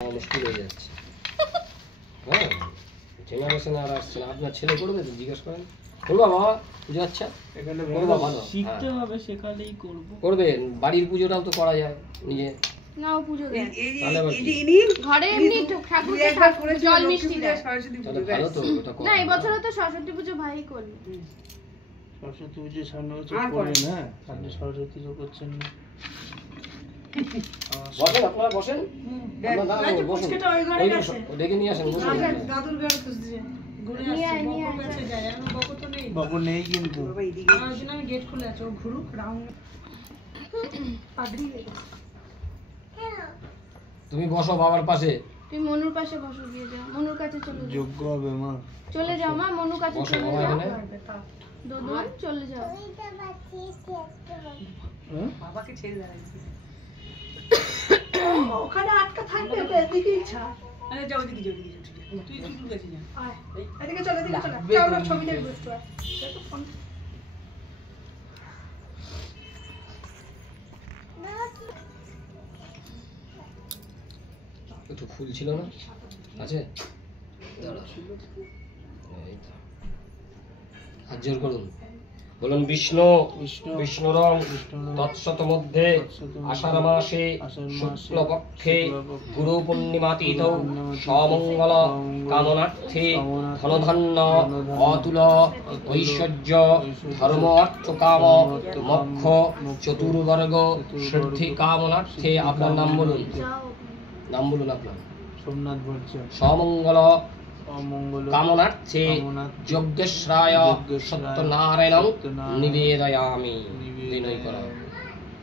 মুশকিল হয়ে যাচ্ছে। হ্যাঁ, জেনারেশন আর আসছে না। আপনার ছেলে করবে তো জিজ্ঞেস করেন। করবা বাবা পুজো? আচ্ছা করবা, ভালো শিখতে হবে, শেখালেই করব। করবেন। বাড়ির পুজোটাও তো করা যায় নিজে। নাও পুজো দেন। তাহলে আবার কি? ঘরে এমনি ঠাকুরকে একবার করে জল মিষ্টি দেয়। তাহলে ভালো তো, ওটা না এই বছর তো সরস্বতী পুজো ভাই করবে। সরস্বতী পুজো সামনে বছর করবেন। হ্যাঁ, আপনি সরস্বতী পুজো করছেন না। বসেন, আপনারা বসেন। বসুন, ডেকে নিয়ে আসেন। বসুন, দাদুর ঘরে খুঁজছে ঘুরে আসছে, বকর কাছে যায়। এখন বকর তো নেই, বাবু নেই কিন্তু। আমার জন্য আমি গেট খুলে আছে, ও ঘুরুক রাউন্ড পাগড়ি হয়ে গেছে। তুমি বসো বাবার পাশে। তুমি মনুর পাশে বসো, গিয়ে যাও মনুর কাছে চলে যাও। যোগ্য হবে মা। চলে যাও মা, মনুর কাছে বসো চলে বাবা যাও। এখানে। দোদন চলে যাও। বাবাকে ছেড়ে দাঁড়াই, ওখানে আটকা থাকবে, ওকে এদিকে ছাড়। আরে যাও ওদিকে, যাও ওদিকে, তুই তুই কাছে যা। আয় এদিকে চল, এদিকে চল, চল না ছবি দেখব একটু। দেখো ফোন একটু ফুল ছিল না? আছে? দাঁড়াও। এই তো। হাত জোর করুন, বলুন বিষ্ণু বিষ্ণুরং তৎসত মধ্যে আষাঢ় মাসে শুক্লপক্ষে গুরু পূর্ণিমাতীত সমঙ্গল কামনার্থে ধনধান্য অতুল ঐশ্বর্য ধর্ম অর্থ কাম মোক্ষ চতুর্বর্গ সিদ্ধি কামনার্থে। আপনার নাম বলুন, নাম বলুন আপনার। সোমনাথ ভট্ট। সমঙ্গল কামনার্থে যজ্ঞেশ্বরায় সত্যনারায়ণং নিবেদয়ামি। বিনয় করা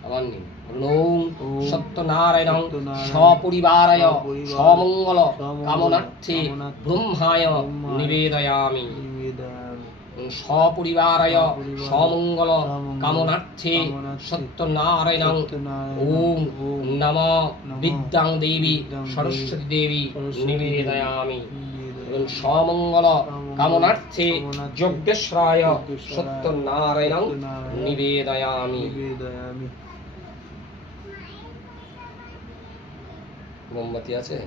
আবার নিন। ওম সত্যনারায়ণং সপরিবারায় সমঙ্গল কামনার্থে ব্রহ্মায় নিবেদয়ামি। সপরিবারায় সমঙ্গল কামনার্থে সত্যনারায়ণং। ওম নমঃ বিদ্যাং দেবী সরস্বতী দেবী নিবেদয়ামি। সমঙ্গল কামনার্থে যজ্ঞেশ্বরায় সত্যনারায়ণং নিবেদয়ামি। মোমবাতি আছে?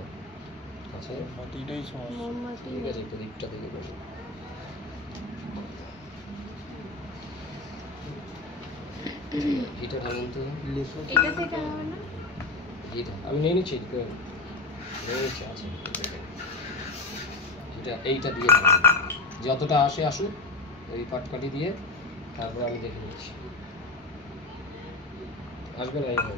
আছে, মাটিটাই সমস্যা। ঠিক আছে, তো দিকটা থেকে বসো। এটা ঢালুন তো। এটা থেকে হবে না? এটা আমি নিয়ে নিচ্ছি, নিয়ে নিচ্ছি, আছে। এটা এইটা দিয়ে ঢালুন। যতটা আসে আসুক, ওই পাটকাঠি দিয়ে তারপরে আমি দেখে নিচ্ছি। আসবে না এইভাবে।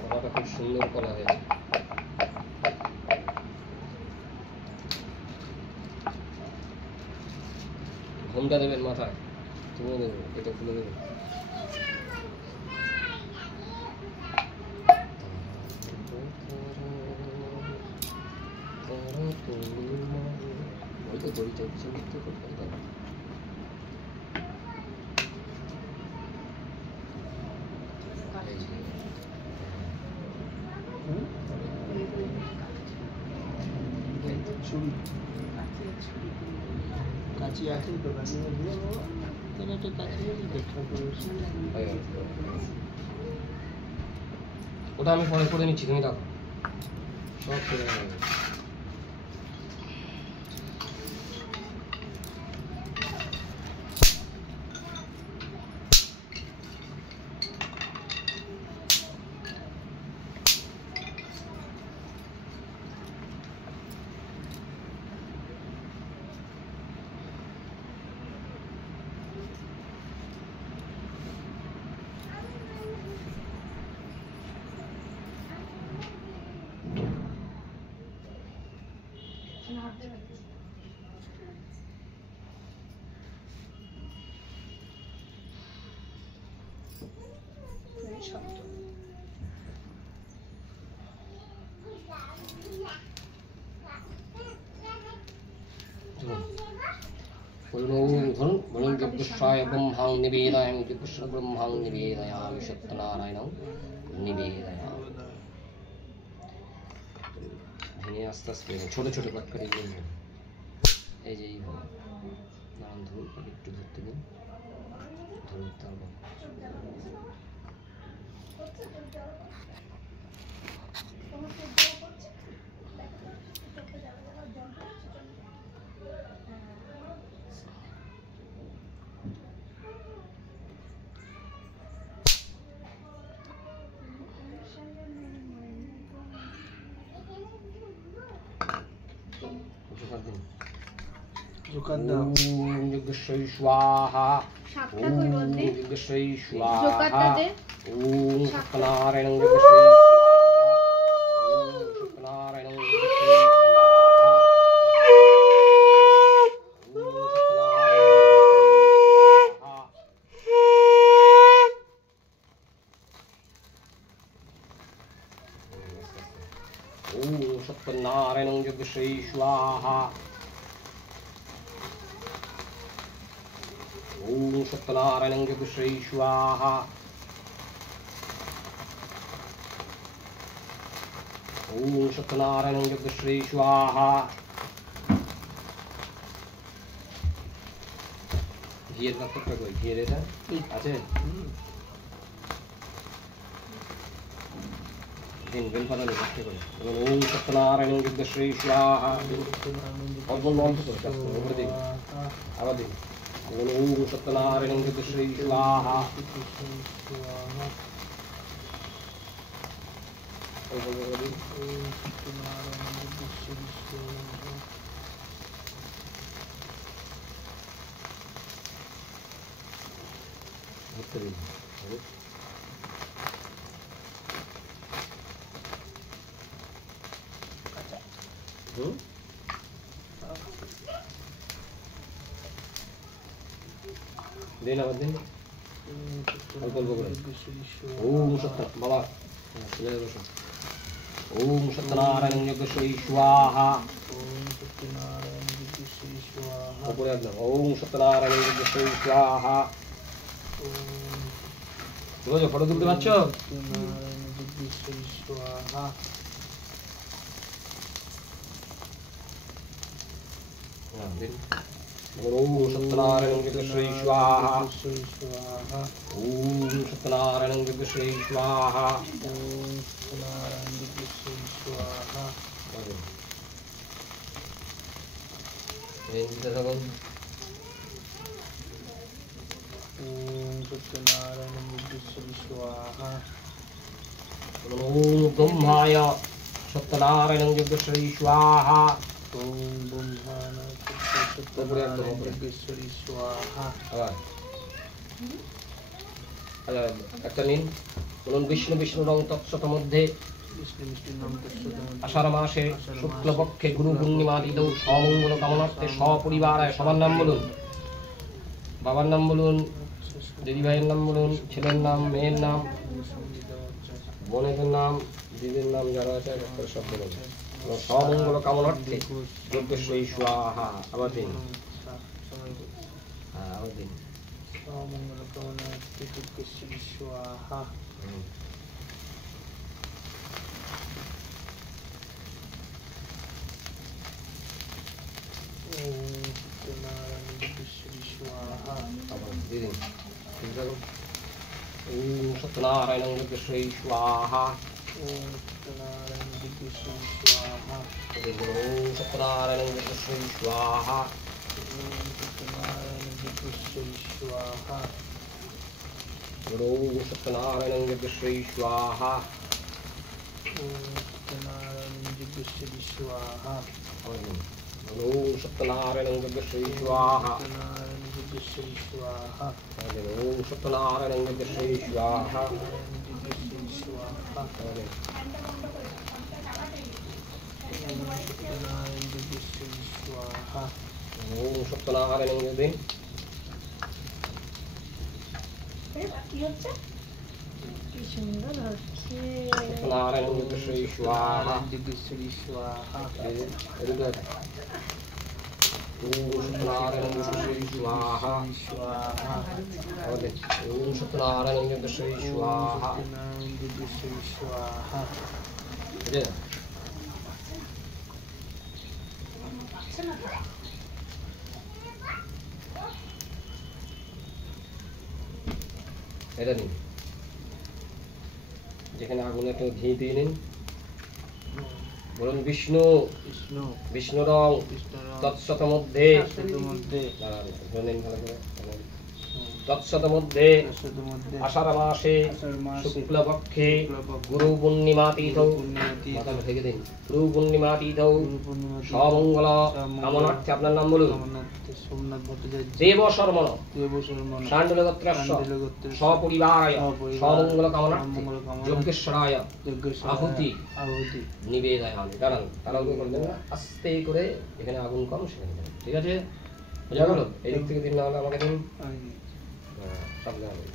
কলাটা খুব সুন্দর কলা হয়েছে। ঘুমটা দেবেন মাথায়, তুমিও দেবে, এটা খুলে দেবে। ওই তো দড়িটা কিছু করতে করতে কাছি আছে তো, কাছি দিয়ে বাবা তাহলে একটা কাছি দেখা করেছি। ওটা আমি পরে করে নিচ্ছি, তুমি রাখো। সব করে নেবে। ধরুন, বলুন যজ্ঞেশ্বরায় ব্রহ্মাং নিবেদয়ামি। যজ্ঞেশ্বর ব্রহ্মাং নিবেদয়ামি সত্যনারায়ণং নিবেদয়ামি। ভেঙে আস্তে আস্তে ছোট ছোট পাটকাঠি দিয়ে এই যে এইভাবে নাম ধরুন, একটু ধরতে দিন, ধরুন তারপর জোকার দাও। ওম যজ্ঞশ্বৈ স্বাহা। সাতটা কই বল দে ওম যজ্ঞশ্বৈ স্বাহা। জোকারটা দে ওম সত্যনারায়ণং যজ্ঞশ্বৈ স্বাহা। ওম সত্যনারায়ণং যজ্ঞশ্বৈ স্বাহা। ओम सत्यनारायणं यज्ञश्री स्वाहा। ओम सत्यनारायणं यज्ञश्री स्वाहा। ओम सत्यनारायणं यज्ञश्री स्वाहा। घिয়ের পাত্রটা কই ঘিয়ের এটা আছে दिन बेलपाता नहीं रखते करे ओम सत्यनारायण यज्ञश्री स्वाहा और बोल बोल तो कर ऊपर दे आवाज दे ओम सत्यनारायण यज्ञश्री स्वाहा और बोल बोल दे ओम सत्यनारायण यज्ञश्री स्वाहा। उत्तर दे देना मत देना ओम सत्य बाबा ओम सत्यनारायण यज्ञश्री स्वाहा। ओम सत्यनारायण यज्ञश्री स्वाहा। ओम सत्यनारायण यज्ञश्री स्वाहा। बोलो फोटो तुलते पाচ্ছো सत्यनारायण यज्ञश्री स्वाहा। ओम सत्यनारायण यज्ञश्री स्वाहा। स्वाहा। ओम सत्यनारायण यज्ञश्री स्वाहा। ओम सत्यनारायण यज्ञश्री स्वाहा। ओम सत्यनारायण यज्ञश्री स्वाहा। ओम ब्रह्माय सत्यनारायण यज्ञश्री स्वाहा। ओम ब्रह्माय सत्यनारायण यज्ञश्री स्वाहा। একটা নিন বলুন বিষ্ণু বিষ্ণু রং তৎসত মধ্যে আষাঢ় মাসে শুক্লপক্ষে গুরু পূর্ণিমা দিলেও সমঙ্গল কামনার্থে সপরিবারায় সবার নাম বলুন বাবার নাম বলুন দিদিভাইয়ের নাম বলুন ছেলের নাম মেয়ের নাম বোনের নাম দিদির নাম যারা আছে সব বলুন সমঙ্গল কামনার্থে যজ্ঞশ্রী স্বাহা। আবার দিন হ্যাঁ আবার দিন সমঙ্গল কামনার্থে যজ্ঞশ্রী স্বাহা। ओम सत्यनारायण यज्ञश्री स्वाहा। আবার দিন ओम सत्यनारायण यज्ञश्री स्वाहा। ओम सत्यनारायण यज्ञश्री स्वाहा। ओम सत्यनारायण यज्ञश्री स्वाहा। ओम सत्यनारायण यज्ञश्री स्वाहा। ओम सत्यनारायण यज्ञश्री स्वाहा। ओम सत्यनारायण यज्ञश्री स्वाहा। ओम सत्यनारायण यज्ञश्री स्वाहा। सत्यनारायण यज्ञश्री स्वाहा। ओम सत्यनारायण यज्ञश्री स्वाहा। यज्ञश्री स्वाहा। ओम सत्यनारायण यज्ञश्री स्वाहा। ओम सत्यनारायण यज्ञ কি হচ্ছে কি সুন্দর হচ্ছে सत्यनारायण यज्ञश्री स्वाहा। यज्ञश्री स्वाहा। ओम सत्यनारायण यज्ञश्री स्वाहा। स्वाहा। ओम सत्यनारायण यज्ञश्री स्वाहा। सत्यनारायण यज्ञश्री स्वाहा। এটা নিন যেখানে আগুনে একটু ঘি দিয়ে নিন বলুন বিষ্ণু विष्णु বিষ্ণু রং विष्णु তৎসত মধ্যে मध्य দাঁড়ান নিন ভালো করে তৎসত মধ্যে আষাঢ় মাসে শুক্লপক্ষে গুরু পূর্ণিমা তিথৌ মাথাটা ঢেকে দিন গুরু পূর্ণিমা তিথৌ সমঙ্গল কামনার্থে আপনার নাম বলুন সোমনাথ ভট্টাচার্য দেব শর্মণ দেবশর্মণ শাণ্ডুল গোত্রস্য সপরিবারায় সমঙ্গল কামনার্থে যজ্ঞেশ্বরায় আহুতি নিবেদয়ামি। দাঁড়ান তাড়াহুড়ো করবেন না, আস্তে করে এখানে আগুন কম সেখানে দেবেন, ঠিক আছে? বোঝা গেল? এই দিক থেকে দিন না হলে আমাকে দিন, সব জানেন।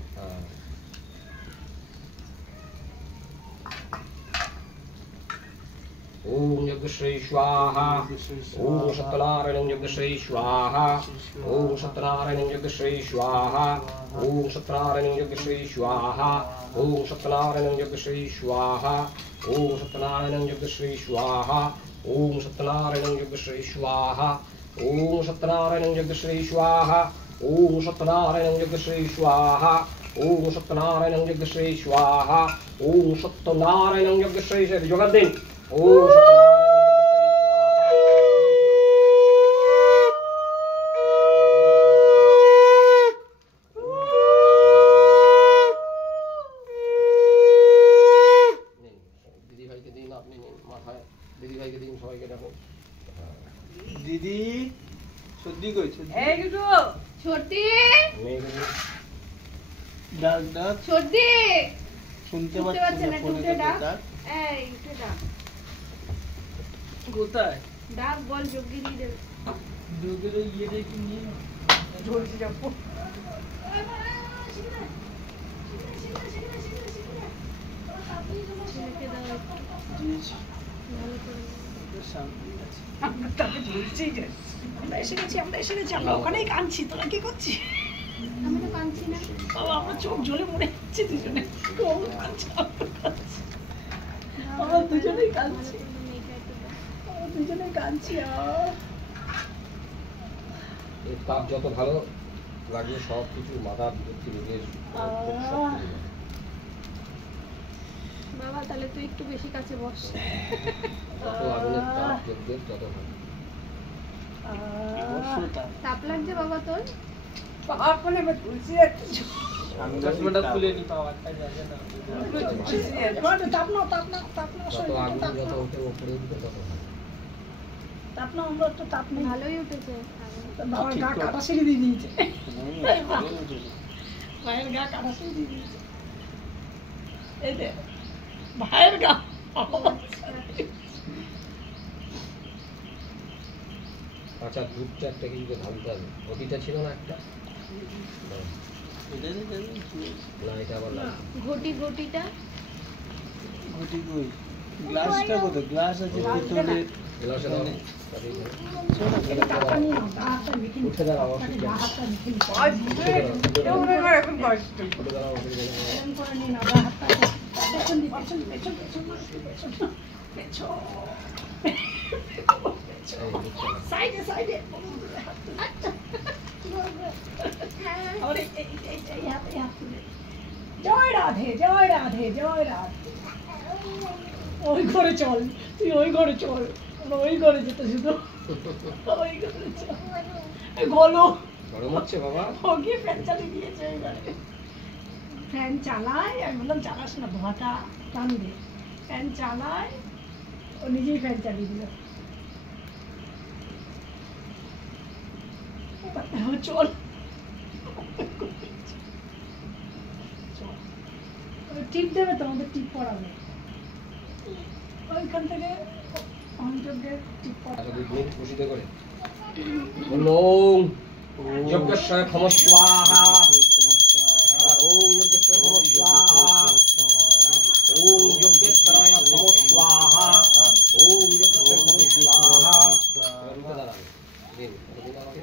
ওম যজ্ঞশ্রী স্বাহা ওম সত্যনারায়ণং যজ্ঞশ্রী স্বাহা ওম সত্যনারায়ণং যজ্ঞশ্রী স্বাহা ওম সত্যনারায়ণং যজ্ঞশ্রী স্বাহা ওম সত্যনারায়ণং যজ্ঞশ্রী স্বাহা ওম সত্যনারায়ণং যজ্ঞশ্রী স্বাহা ওম সত্যনারায়ণং যজ্ঞশ্রী স্বাহা ওম সত্যনারায়ণং যজ্ঞশ্রী স্বাহা ওম সত্যনারায়ণং যজ্ঞশ্রী স্বাহা ওম সত্যনারায়ণং যজ্ঞশ্রী স্বাহা ওম সত্যনারায়ণং যজ্ঞশ্রী যোগান দিন। ওম দিদিভাইকে দিন, আপনি নিন মাথায়, দিদিভাইকে দিন, সবাইকে ডাকো। দিদি সত্যি কইছো ছোটি ডাক ডাক ছোটি শুনতে পাচ্ছে পাচ্ছি না, না ফোনে টুকে ডাক। ডাক এই উঠে ডাক, কোথায় ডাক বল যোগ্যি দিয়ে দেবে। যোগের ইয়েটা কি নিয়ে ঝলসে যাবো ছেলেকে দাও একটু, ভালো করে। সামনে আছে তাকে বলছেই যে আমরা এসে গেছি, আমরা এসে গেছি, আমরা ওখানেই কাঁদছি, তোরা কি করছিস? আমি তো কাঁদছি না। বাবা আমরা চোখ জ্বলে মরে যাচ্ছি দুজনে, খুব কাঁদছি, আমরা দুজনেই কাঁদছি, আমরা দুজনেই কাঁদছি। এই তাপ যত ভালো লাগবে সব কিছু মাথার ভিতর থেকে বাবা তাহলে তুই একটু বেশি কাছে বস। যত আগুনের তাপ যজ্ঞের তত ভালো। তাপ লাগছে বাবা তোর? আপনি এবার তুলসী একটু চশমাটা খুলে নি পাওয়ারটা যাবে না তাপ নাও, তাপ নাও, তাপ নাও, যত আগুন যত উঠে উপরে উঠবে তত ভালো। তাপ নাও, আমরা একটু তাপ নিই। ভালোই উঠেছে আগুন। বাবার গা কাটা সিঁড়ি দিয়ে দিয়েছে, ভাইয়ের গা কাটা সিঁড়ি দিয়ে দিয়েছে, এই দে ভাইয়ের গা। আচ্ছা দুধটা একটা কিন্তু ঢালতে হবে, ঘটিটা ছিল না একটা, না এটা আবার না ঘটিটা ঘটি কই গ্লাসটা কোথায় গ্লাস আছে ভিতরে গ্লাসে দাও, তাপটা নিয়ে নাও, তাপটা মেখে নিও। উঠে দাঁড়াও, অসুবিধা নেই। উঠে দাঁড়াও, অসুবিধা নেই। এরকম করে নিয়ে নাও, হাতটা পেছন দিয়ে, পেছন, পেছন, পেছন, পেছন, পেছন, সাইডে, সাইডে। আবার এই হাত তুলে। জয় রাধে, জয় রাধে, জয় রাধে। ওই ঘরে চল, তুই ওই ঘরে চল, আমরা ওই ঘরে যেতে শুধু, ওই ঘরে চল। গলো গরম হচ্ছে বাবা, ও গিয়ে ফ্যান চালিয়ে দিয়েছে ওই ঘরে। ফ্যান চালায়, আমি বললাম চালাস না, ধোঁয়াটা টানবে। ফ্যান চালায়, ও নিজেই ফ্যান চালিয়ে দিল। চল টিপ দেবে তো, আমাদের টিপ পড়াবে ওইখান থেকে অঞ্চলের টিপ পড়াবে। আচ্ছা 2 মিনিট খুশিতে করে ওম যজ্ঞস্বয় ক্ষম স্বাহা, আবার ওম যজ্ঞস্বয় ক্ষম স্বাহা, ওম যজ্ঞেশ্বরায় ক্ষম স্বাহা, ওম যজ্ঞেশ্বয় ক্ষম স্বাহা। উঠে দাঁড়ান, দিন দিন আমাকে,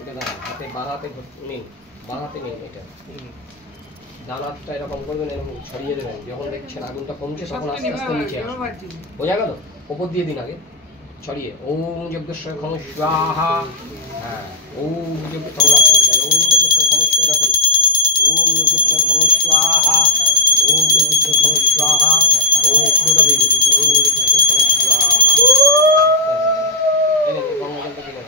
উঠে দাঁড়ান, হাতে বাঁহাতে নিন, বাঁহাতে নিন, এটা ডানারটা এরকম করবেন, এরকম ছড়িয়ে দেবেন, যখন দেখছেন আগুনটা কমছে তখন আস্তে আস্তে নিচে আসবে, বোঝা গেল? ওপর দিয়ে দিন আগে ছড়িয়ে, ওম যজ্ঞেশ্বর ক্ষম স্বাহা, হ্যাঁ ওম যজ্ঞ তখন আসতে দেয়, ওম যজ্ঞেশ্বর ক্ষম স্বাহা, ওম যজ্ঞেশ্বর ক্ষম স্বাহা, ওম যজ্ঞেশ্বর ক্ষম স্বাহা, ও পুরোটা দিয়ে দিন, ওম যজ্ঞেশ্বর ক্ষম স্বাহা। এই গঙ্গাজলটা দিলেন,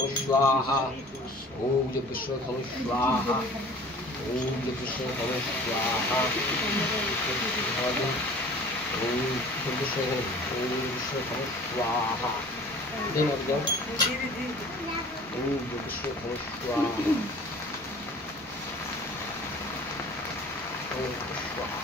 स्वाहा ओम यज्ञेश्वर नमः स्वाहा ओम यज्ञेश्वर नमः स्वाहा ओम यज्ञेश्वर नमः स्वाहा दिन अर्घ्य ओम यज्ञेश्वर नमः स्वाहा ओम स्वाहा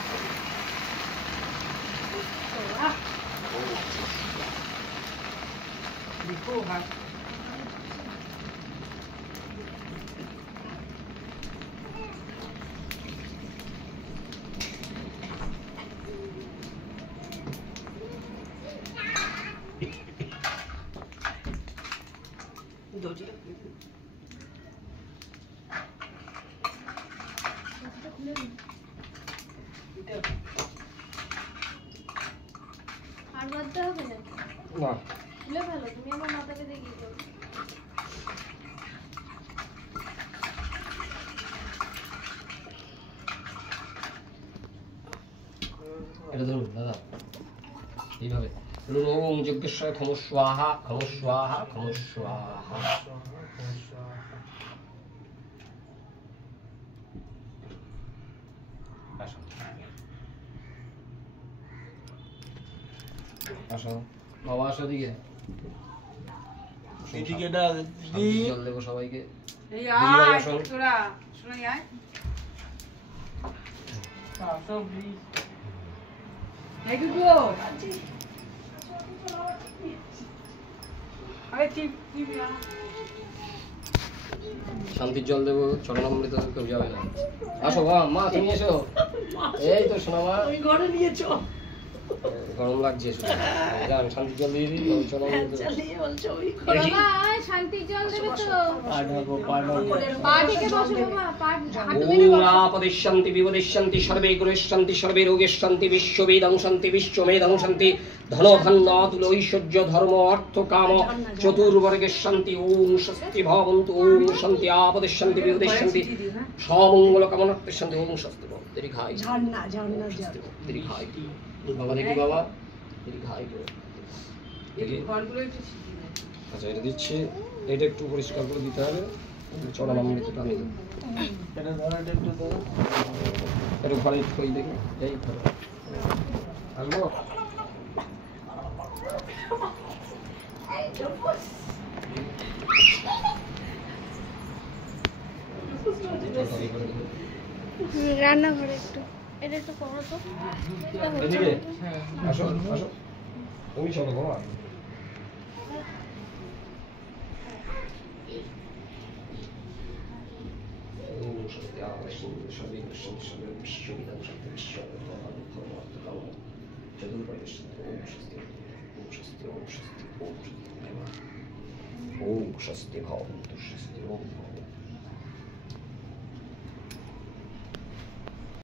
আর বাদতে হবে নাকি? না খুলে ফেলো, তুমি আমার মাথাকে দেখি করো। এটা ধরুন দাদা এইভাবে ওম যজ্ঞেশ্বর খম স্বাহা খম স্বাহা খম স্বাহা আসো আসো বাবা আসো দিকে এদিকে না জল দেবো সবাইকে এই দিদিভাই আয় আসুন। তোরা শোনাই আয় এই কি গো আরে টিপ টিপ না শান্তির জল দেবো চরণামৃত কেউ যাবে না আসো মা মা তুমি এসো এই তো শোনা মা ওই ঘরে নিয়েছো গরম লাগছে শুধু যান শান্তির জল দিয়ে দিই চরণামৃত চালিয়ে বলছো ওই বাবা শান্তির জল দেবে তো? পা থেকে বসো বাবা, পা হাঁটু মেরে ওম বসো। আপদিষ্যন্তি বিপদিষ্যন্তি সর্বে গুণেষ্যন্তি সর্বে রোগেষ্যন্তি বিশ্ববেদং শান্তি বিশ্বমেদং শান্তি ধন ধান্য তুল ঐশ্বর্য ধর্ম অর্থ কাম চতুর্বর্গের শান্তি ওম স্বস্তি ভবন্তু ওম শান্তি আপদিষ্যন্তি বিপদিষ্যন্তি সমঙ্গল কামনার্থে শান্তি ওম স্বস্তি ভব দীর্ঘায় ঝর্ণা ঝর্ণা জল দীর্ঘায় বাবা দেখি বাবা দীর্ঘায় দেখি আচ্ছা এটা দিচ্ছি এটা একটু পরিষ্কার করে দিতে হবে চরণামৃতটা আমি দেবো এটা ধরো এটা একটু ধরো একটু ঘরে থই দেখি এই ধরো আসবো রান্নাঘরে একটু এটা একটু করো তো। এটা হচ্ছে এদিকে না। আসো আসো তুমি চলো বাবা ওম শান্তি আবাসিন সবে শান্তি সবে বিশ্ববিদান শান্তি বিশ্ববিদান ধর্ম চতুর্বর্গের শান্তি ওম স্বস্তি ওম স্বস্তি ওম স্বস্তি ওম স্বস্তি ওম স্বস্তি ভবন্তু স্বস্তি ওম